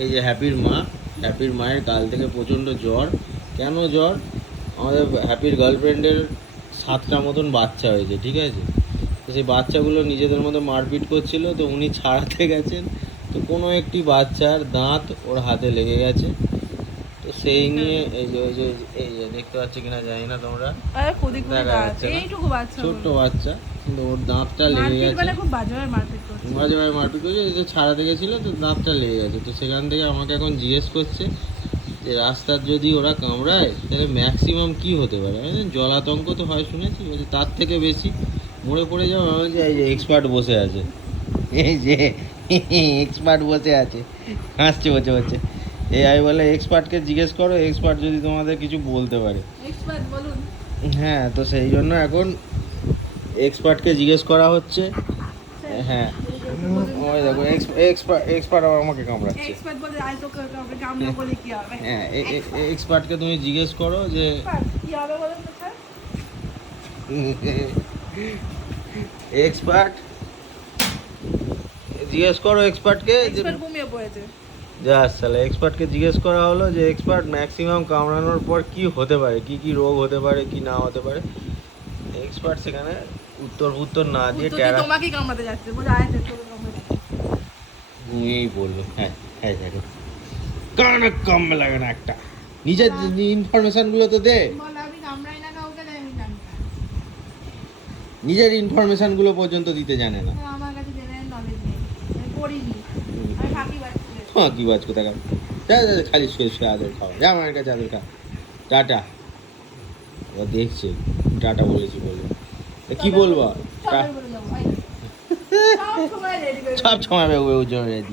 এই যে হ্যাপির মা, হ্যাপির মায়ের কাল থেকে প্রচণ্ড জ্বর। কেন জ্বর? আমাদের হ্যাপির গার্লফ্রেন্ডের 7টা মতন বাচ্চা হয়েছে, ঠিক আছে? তো সেই বাচ্চাগুলো নিজেদের মধ্যে মারপিট করছিল, তো উনি ছাড়াতে গেছেন, তো কোনো একটি বাচ্চার দাঁত ওর হাতে লেগে গেছে। তো সেই নিয়ে এই যে দেখতে পাচ্ছি কিনা জানি না তোমরা, দেখা যাচ্ছে না, ছোট্ট বাচ্চা, কিন্তু ওর দাঁতটা লেগে গেছে, বাজেভাবে মারপিট করছে, তো ছাড়াতে গেছিলো, তো দাঁতটা লেগে গেছে। তো সেখান থেকে আমাকে এখন জিজ্ঞেস করছে যে রাস্তার যদি ওরা কামড়ায় তাহলে ম্যাক্সিমাম কি হতে পারে। আমি বললাম, জলাতঙ্ক তো হয় শুনেছি, বলছে তার থেকে বেশি মরে পড়ে যাও। আমি বলছি এই যে এক্সপার্ট বসে আছে, এই যে এক্সপার্ট বসে আছে, হাসছে বসে বসে। আমি বলে এক্সপার্টকে জিজ্ঞেস করো, এক্সপার্ট যদি তোমাদের কিছু বলতে পারে। হ্যাঁ, তো সেই জন্য এখন এক্সপার্টকে জিজ্ঞেস করা হচ্ছে। হ্যাঁ, ওই দেখো এক্সপার্ট আবার আমাকে কামড়াচ্ছে। হ্যাঁ, এক্সপার্টকে তুমি জিজ্ঞেস করো যে এক্সপার্ট, জিজ্ঞেস করো এক্সপার্টকে এক্সপার্টকে জিজ্ঞেস করা হলো যে এক্সপার্ট ম্যাক্সিমাম কামড়ানোর পর কি হতে পারে, কি কি রোগ হতে পারে, কি না হতে পারে। এক্সপার্ট সেখানে উত্তর না দিয়ে তোমাকে কামড়াতে যাচ্ছে, বলে আয় তোকে কামড়াতে। ঘুমিয়েই পড়লো। হ্যাঁ হ্যাঁ, দেখো কানে কম লাগে না একটা, নিজের ইনফরমেশন গুলো তো দে, নিজের ইনফরমেশন গুলো পর্যন্ত দিতে জানে না। আমার কাছে জেনারেল নলেজ নেই, আমি পড়িনি, আমি ফাঁকি বাজছি। হ্যাঁ, কি বাজ কোথা কার, খালি শুয়ে আদর খাওয়া, যা আমার কাছে আদর খা, টাটা। ও দেখছে টাটা বলেছি বলবো, কি বলবো, সব সময় রেডি করে সব সময় রেডি।